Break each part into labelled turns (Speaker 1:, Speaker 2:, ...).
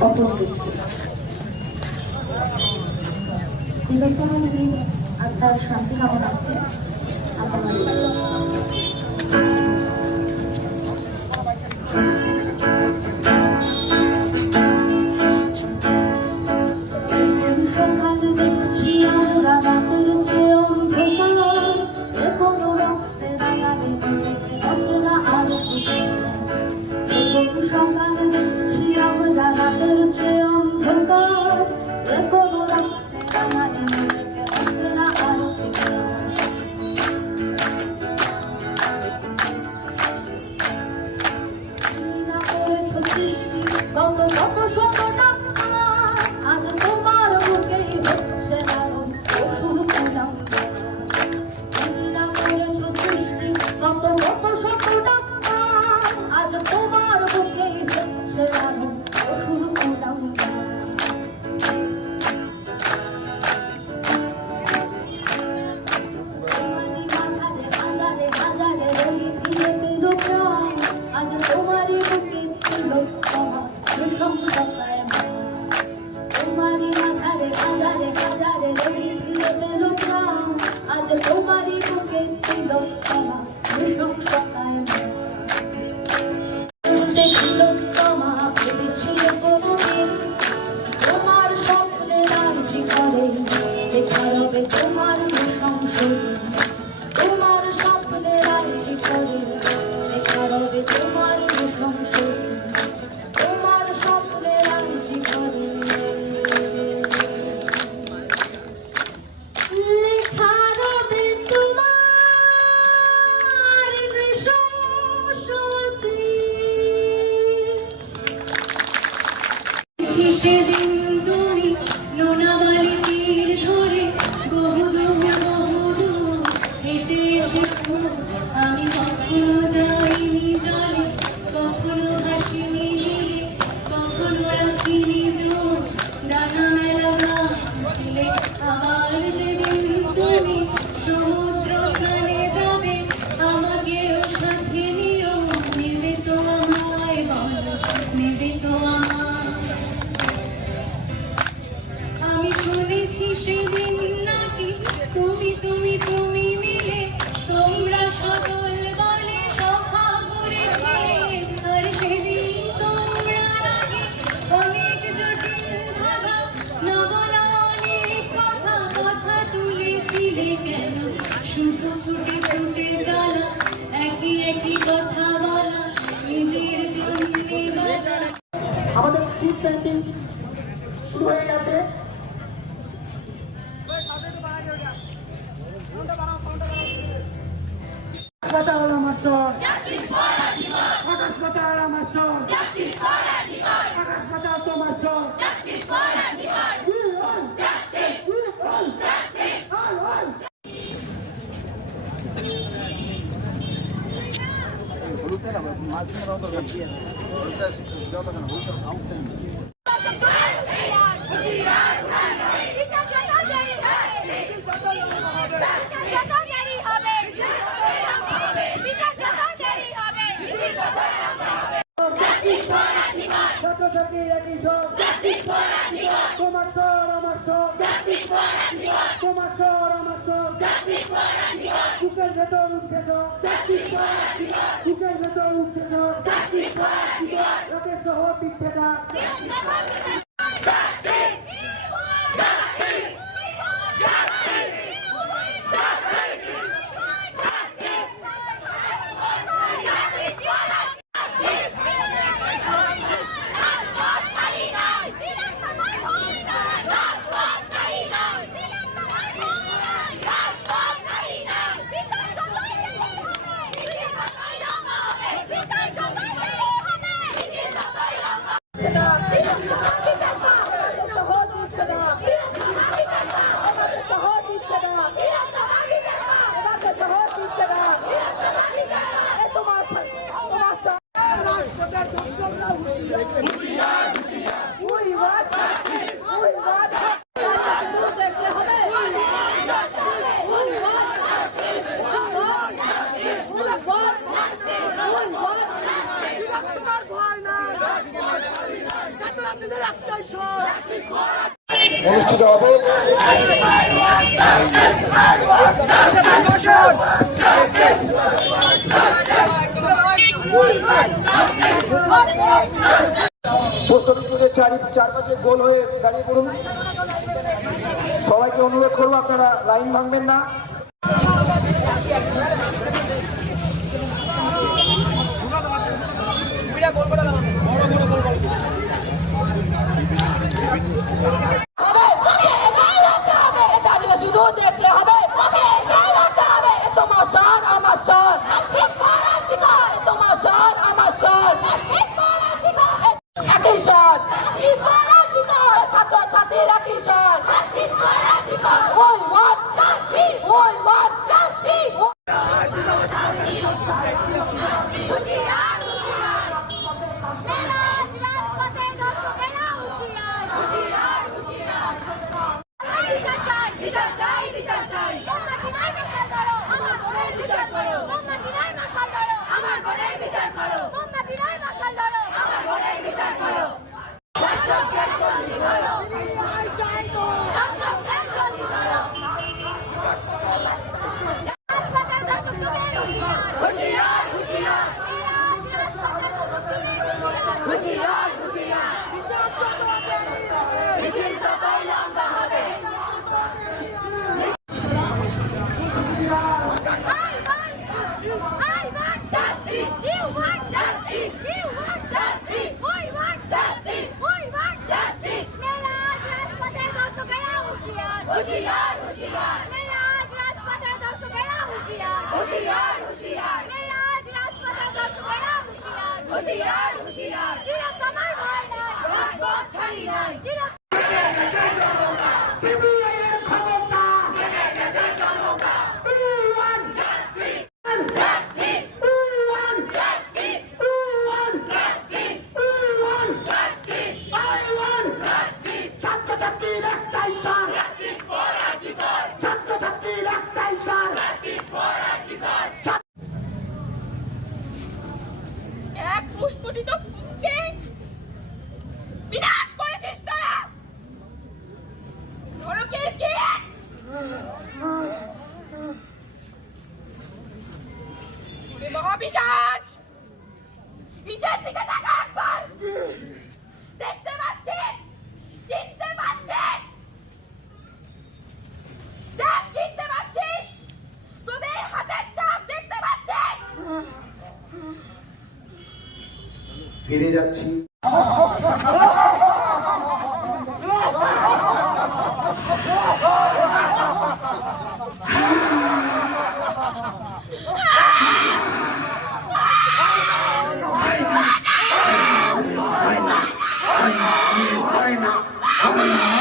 Speaker 1: অপর ব্যক্তি বিবেকানন্দ আত্মার শান্তি কামনার্থে আপনার
Speaker 2: 응? みんな。
Speaker 3: Justice for Antigone! Hakata Thomas John! Justice for Antigone! We want justice! We want justice! I want হলুদ না মাছ ধরা দরকার হলুদ যতক্ষণ হলুদ আউট টাইম একই সব তোমার স্বর আমার সব তোমার স্বর আমার সব বুকের ভেতর উঠছে বুকের ভেতর উঠছে রাতের সহ পিচ্ছে না পোস্ট অফিসের চারি চারপাশে গোল হয়ে দাঁড়িয়ে পড়ুন। সবাইকে অনুরোধ করব আপনারা লাইন ভাঙবেন না। কলকাতা রাজ্যিকার
Speaker 4: এক পুষ্পটি তো
Speaker 3: হেরে যাচ্ছি Oh, my God.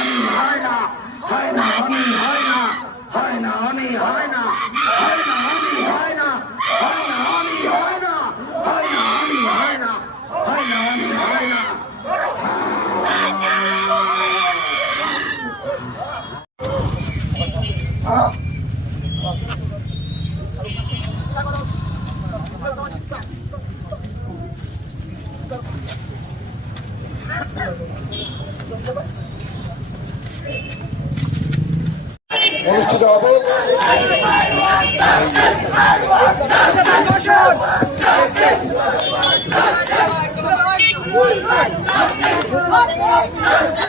Speaker 3: অনুষ্ঠিত হবে
Speaker 2: Thank you.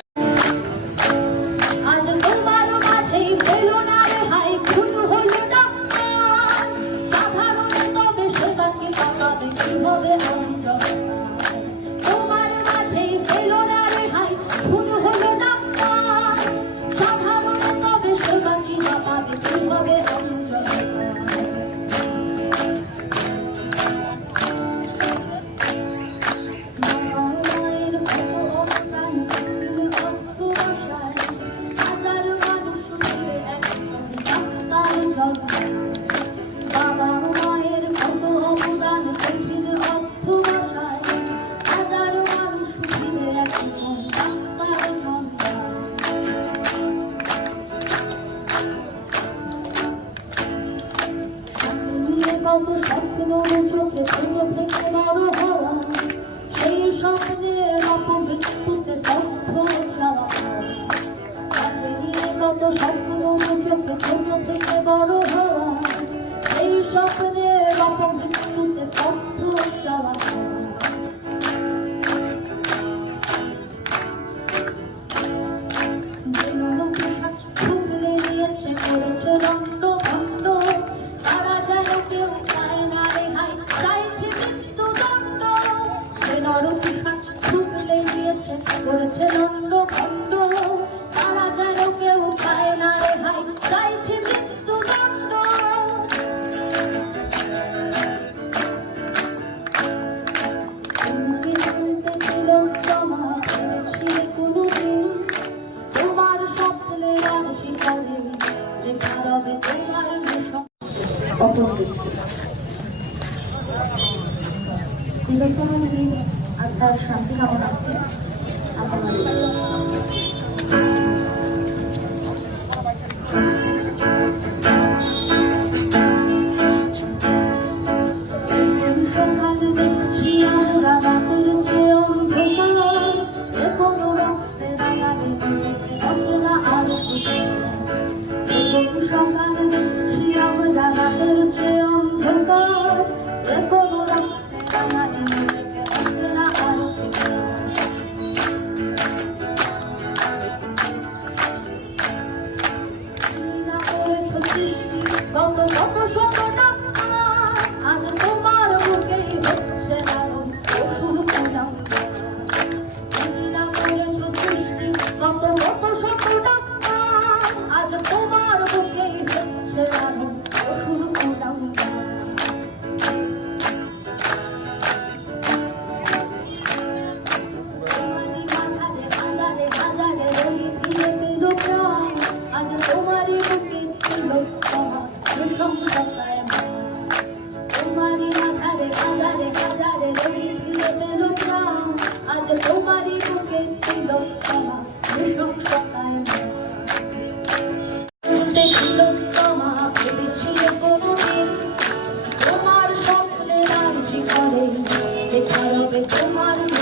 Speaker 2: I don't up in tomorrow.